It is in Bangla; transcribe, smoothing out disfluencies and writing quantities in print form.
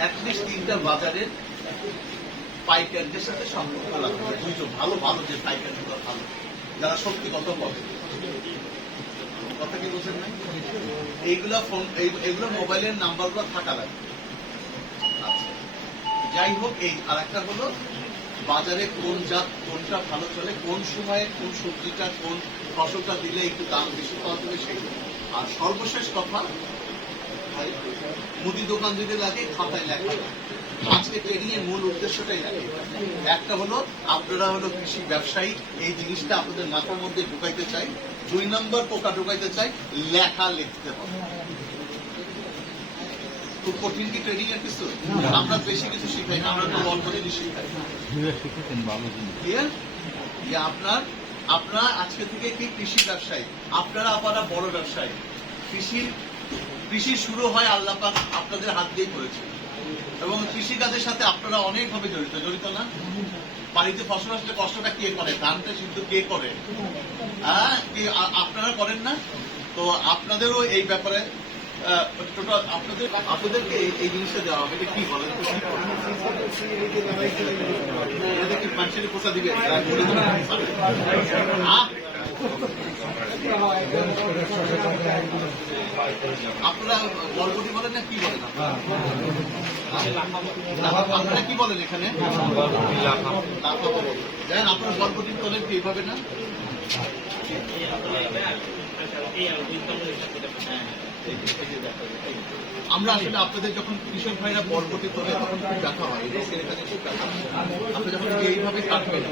অ্যাটলিস্ট 3টা বাজারের পাইকারদের সাথে সম্পর্ক রাখতে হবে। দুইজন ভালো ভালো যে পাইকারগুলো ভালো, যারা সত্যি কথা বলে। কথা কি বলছেন না? এইগুলো মোবাইলের নাম্বারগুলো থাকা লাগবে। আচ্ছা, যাই হোক, এই আর একটা হলো বাজারে কোন জাত কোনটা ভালো চলে, কোন সময়ে কোন সবজিটা কোন ফসলটা দিলে একটু দাম বেশি পাওয়া যাবে সেগুলো। আর সর্বশেষ কথা, মুদি দোকান যদি লাগে খাতায় লেখা, আজকে ট্রেনিং এর মূল উদ্দেশ্যটাই লাগে। একটা হলো আপনারা হলো কৃষি ব্যবসায়ী, এই জিনিসটা আপনাদের মাথার মধ্যে ঢুকাইতে চাই। 2 নম্বর পোকা ঢুকাইতে চাই, লেখা লিখতে হবে। খুব কঠিন কি ট্রেনিং এর কিছু? আমরা বেশি কিছু শিখাই না, আমরা তো অল্প জিনিস শিখাই। আপনারা আজকে থেকে কি কৃষি ব্যবসায়ী, আপনারা বড় ব্যবসায়ী। কৃষি শুরু হয় আল্লাহ পাক আপনাদের হাত দিয়ে করেছে, এবং কৃষিকাজের সাথে আপনারা অনেকভাবে জড়িত না? বাড়িতে ফসল আসলে কষ্টটা কে করে, ধানটা সিদ্ধ কে করে? আপনারা করেন না? তো আপনাদেরও এই ব্যাপারে টোটাল আপনাদেরকে এই জিনিসটা দেওয়া হবে। এটা কি বলেন? এটা কি মানুষের পোষা দিবে? আপনারা বরবটি বলেন না কি বলেন? আপনারা কি বলেন এখানে? জানেন আপনারা বরবটি তোলেন কি এইভাবে না? আমরা আসলে আপনাদের যখন কৃষক ভাইরা বরবটি তোলে তখন খুব দেখা হয়, এখানে খুব দেখা হয়। আপনি যখন এইভাবে কাটবেন